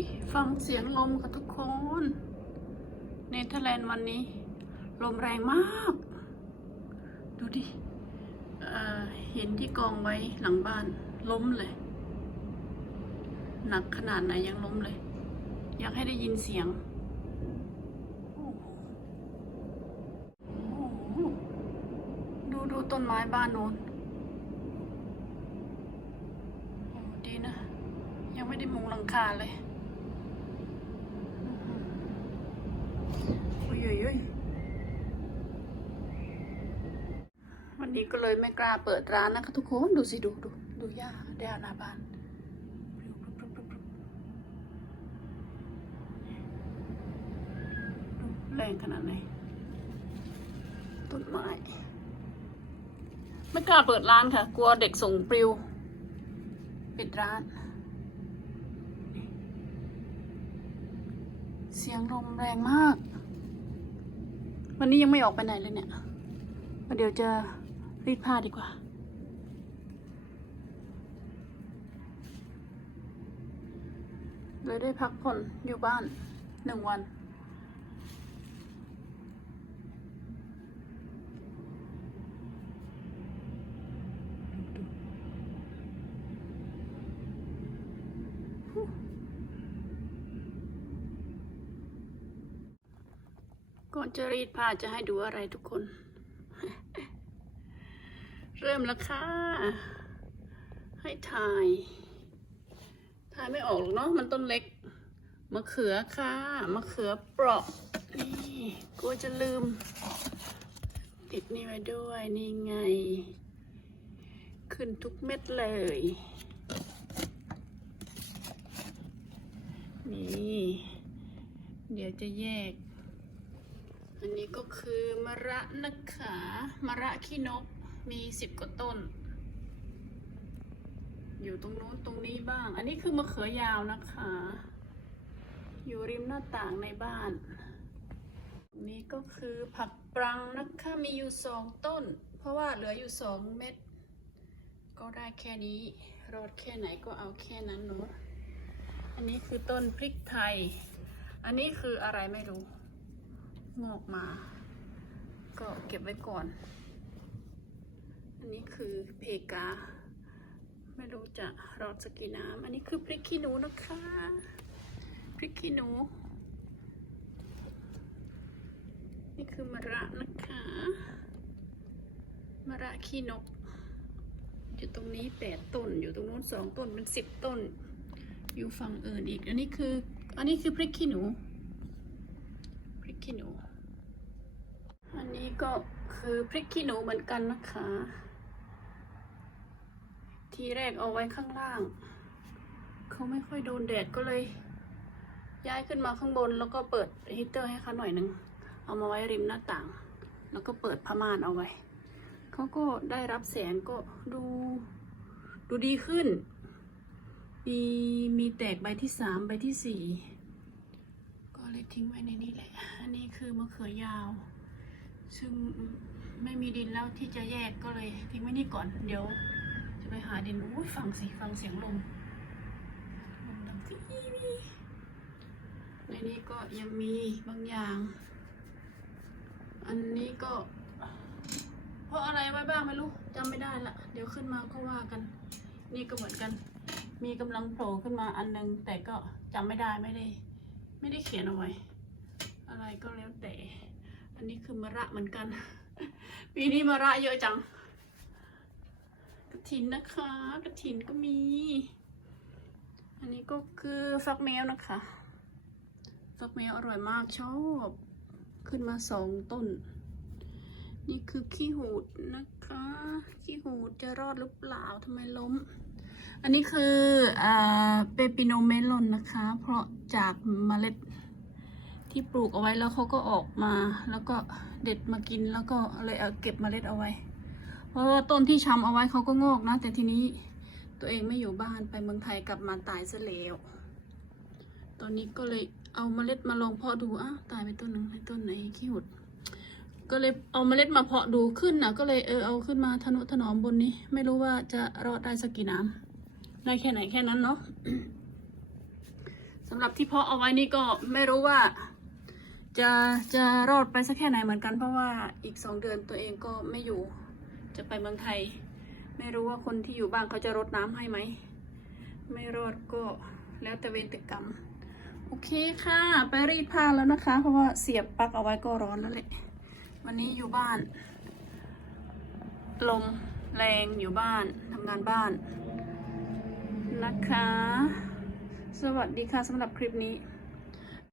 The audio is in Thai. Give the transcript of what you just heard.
ยฟังเสียงลมค่ะทุกคน เนเธอร์แลนด์วันนี้ ลมแรงมาก ดูดิเห็นที่กองไว้หลังบ้าน ล้มเลย หนักขนาดไหนยังล้มเลย อยากให้ได้ยินเสียงโอ้โหดูดูต้นไม้บ้านโน้นโอ้ดีนะ ยังไม่ได้มุงหลังคาเลยโอ้ ยยยวันนี้ก็เลยไม่กล้าเปิดร้านนะคะทุกคนดูสิดูดูดูหญ้าแดดหน้าบานแรงขนาดไหนต้นไม้ไม่กล้าเปิดร้านค่ะ กลัวเด็กส่งปลิว ปิดร้าน เสียงลมแรงมาก วันนี้ยังไม่ออกไปไหนเลยเนี่ย เดี๋ยวจะรีดผ้าดีกว่า เลยได้พักผ่อนอยู่บ้านหนึ่งวัน ก่อนจะรีดผ้าจะให้ดูอะไรทุกคน เริ่มแล้วค่ะ ให้ถ่าย ถ่ายไม่ออกหรอกเนาะมันต้นเล็ก มะเขือค่ะ มะเขือเปราะ นี่กลัวจะลืม ติดนี่ไว้ด้วย นี่ไง ขึ้นทุกเม็ดเลย นี่ เดี๋ยวจะแยก อันนี้ก็คือมะระนะคะมะระขี้นกมีสิบกว่าต้น อยู่ตรงนู้นตรงนี้บ้าง อันนี้คือมะเขือยาวนะคะ อยู่ริมหน้าต่างในบ้านนี้ก็คือผักปรังนะคะ มีอยู่สองต้น เพราะว่าเหลืออยู่สองเม็ด ก็ได้แค่นี้รดแค่ไหนก็เอาแค่นั้นเนอะอันนี้คือต้นพริกไทย อันนี้คืออะไรไม่รู้ งอกมา ก็เก็บไว้ก่อน อันนี้คือเพกา ไม่รู้จะรอดสักกี่น้ำอันนี้คือพริกขี้หนูนะคะพริกขี้หนู นี่คือมะระนะคะมะระขี้นก อยู่ตรงนี้แปดต้น อยู่ตรงนู้นสองต้นเป็นสิบต้น อยู่ฝั่งอื่นอีก อันนี้คือ อันนี้คือพริกขี้หนู ขี้หนู อันนี้ก็คือพริกขี้หนูเหมือนกันนะคะ ทีแรกเอาไว้ข้างล่าง เขาไม่ค่อยโดนแดดก็เลย ย้ายขึ้นมาข้างบนแล้วก็เปิดฮีเตอร์ให้เขาหน่อยหนึ่งเอามาไว้ริมหน้าต่าง แล้วก็เปิดผ้าม่านเอาไว้ เขาก็ได้รับแสงก็ดู ดูดีขึ้น มีมีแตกใบที่สามใบที่สี่ เลยทิ้งไว้ในนี้แหละ อันนี้คือมะเขือยาว ซึ่งไม่มีดินแล้วที่จะแยกก็เลยทิ้งไว้นี่ก่อน เดี๋ยวจะไปหาดินอุ้ยฟังสิฟังเสียงลมลมดังสิในนี้ก็ยังมีบางอย่าง อันนี้ก็ เพราะอะไรไว้บ้างไม่รู้จำไม่ได้ละ เดี๋ยวขึ้นมาก็ว่ากัน นี่ก็เหมือนกัน มีกำลังโผล่ขึ้นมาอันนึงแต่ก็จำไม่ได้ไม่ได้ ไม่ได้เขียนเอาไว้ อะไรก็แล้วแต่ อันนี้คือมะระเหมือนกัน ปีนี้มะระเยอะจัง กระถินนะคะ กระถินก็มี อันนี้ก็คือฟักแมวนะคะ ฟักแมวอร่อยมากชอบ ขึ้นมาสองต้น นี่คือขี้หูดนะคะ ขี้หูดจะรอดหรือเปล่าทำไมล้ม อันนี้คือเปปิโนเมลอนนะคะ เพราะจากเมล็ดที่ปลูกเอาไว้แล้วเขาก็ออกมา แล้วก็เด็ดมากินแล้วก็เลยเอาเก็บเมล็ดเอาไว้ เพราะว่าต้นที่ชำเอาไว้เขาก็งอกนะ แต่ทีนี้ตัวเองไม่อยู่บ้านไปเมืองไทยกลับมาตายซะแล้วตอนนี้ก็เลยเอาเมล็ดมาลองเพาะดูอ้าวตายไปต้นหนึ่งไอ้ต้นไหนขี้หุดก็เลยเอาเมล็ดมาเพาะดูขึ้นนะก็เลยเออเอาขึ้นมาทนุถนอมบนนี้ ไม่รู้ว่าจะรอดได้สักกี่น้ำ ได้แค่ไหนแค่นั้นเนาะสำหรับที่เพาะเอาไว้นี่ก็ไม่รู้ว่า จะจะรอดไปสักแค่ไหนเหมือนกัน เพราะว่าอีกสองเดือนตัวเองก็ไม่อยู่ จะไปเมืองไทย ไม่รู้ว่าคนที่อยู่บ้านเขาจะรดน้ำให้ไหม ไม่รอดก็แล้วแต่เวรแต่กรรมโอเคค่ะ ไปรีดผ้าแล้วนะคะ เพราะว่าเสียบปลั๊กเอาไว้ก็ร้อนแล้วแหละวันนี้อยู่บ้าน ลมแรงอยู่บ้านทำงานบ้าน นะคะ สวัสดีค่ะสำหรับคลิปนี้